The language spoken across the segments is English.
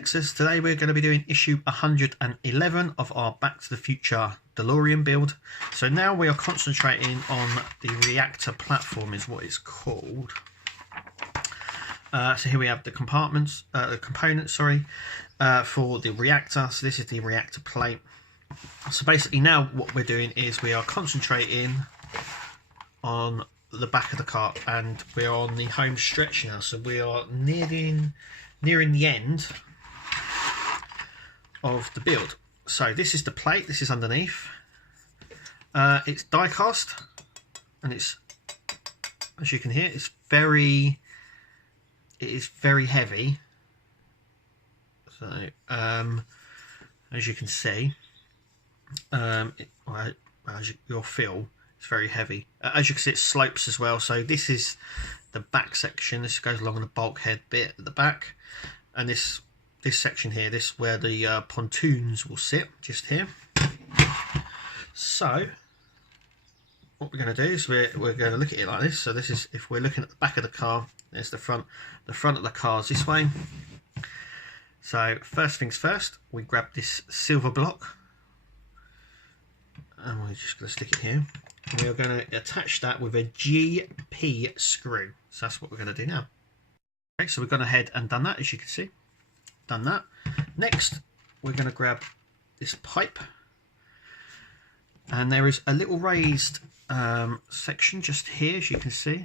Nexus. Today we're going to be doing issue 111 of our Back to the Future DeLorean build. So now we are concentrating on the reactor platform is what it's called. So here we have the components for the reactor. So this is the reactor plate. So basically now what we're doing is we are concentrating on the back of the car, and we're on the home stretch now. So we are nearing the end of the build. So this is the plate, this is underneath. It's die cast, and it's, as you can hear, it is very heavy. So as you can see, you'll feel it's very heavy. As you can see, it slopes as well. So this is the back section. This goes along the bulkhead bit at the back, and this section here, this where the pontoons will sit, just here. So what we're going to do is we're going to look at it like this. So this is, if we're looking at the back of the car, there's the front. The front of the car is this way. So first things first, we grab this silver block, and we're just going to stick it here. We are going to attach that with a GP screw. So that's what we're going to do now. Okay, so we've gone ahead and done that, as you can see. Done that. Next, we're going to grab this pipe. And there is a little raised section just here, as you can see.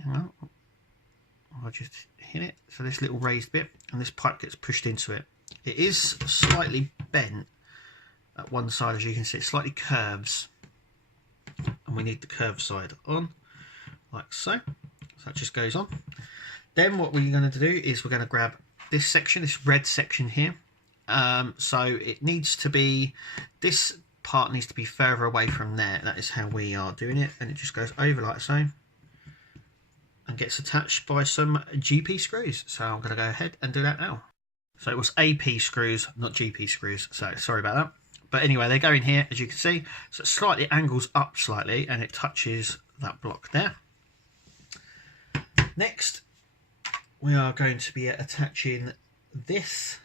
I'll just hit it. So this little raised bit, and this pipe gets pushed into it. It is slightly bent at one side, as you can see. It slightly curves. And we need the curved side on, like so. So that just goes on. Then what we're going to do is we're going to grab this section, this red section here. So it needs to be, this part needs to be further away from there. That is how we are doing it. And it just goes over like so, and gets attached by some GP screws. So I'm going to go ahead and do that now. So it was AP screws, not GP screws. So sorry about that. But anyway, they go in here, as you can see. So it slightly angles up slightly, and it touches that block there. Next, we are going to be attaching this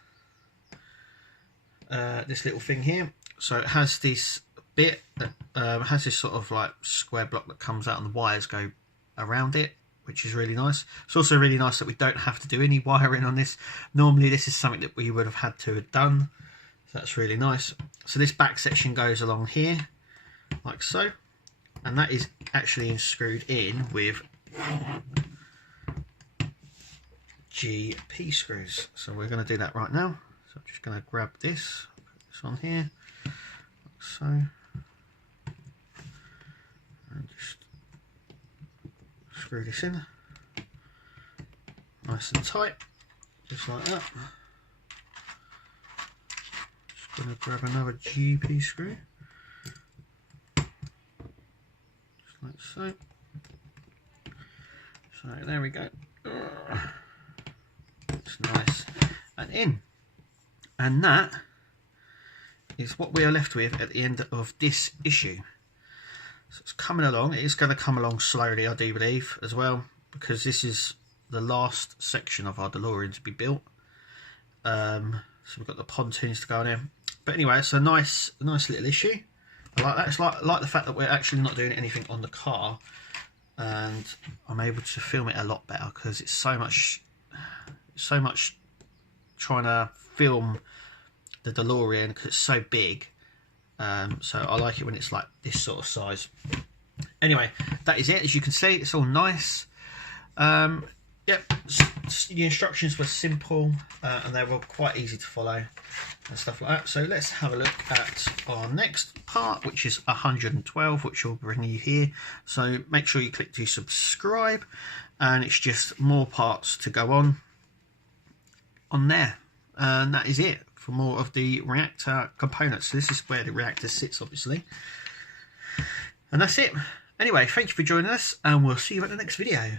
this little thing here. So it has this bit that has this sort of like square block that comes out, and the wires go around it, which is really nice. It's also really nice that we don't have to do any wiring on this. Normally this is something that we would have had to have done. So that's really nice. So this back section goes along here, like so, and that is actually screwed in with GP screws. So we're going to do that right now. So I'm just going to grab this, put this on here, like so, and just screw this in, nice and tight, just like that. Just going to grab another GP screw, just like so. So there we go. It's nice and in, and that is what we are left with at the end of this issue. So it's coming along. It is going to come along slowly, I do believe, as well, because this is the last section of our DeLorean to be built. So we've got the pontoons to go on here. But anyway, it's a nice little issue. I like that. It's like the fact that we're actually not doing anything on the car, and I'm able to film it a lot better because it's so much trying to film the DeLorean because it's so big. So I like it when it's like this sort of size. Anyway, that is it. As you can see, it's all nice. Yep, the instructions were simple and they were quite easy to follow and stuff like that. So let's have a look at our next part, which is 112, which will bring you here. So make sure you click to subscribe, and it's just more parts to go on there. And that is it for more of the reactor components. So this is where the reactor sits, obviously. And that's it. Anyway, thank you for joining us, and we'll see you at the next video.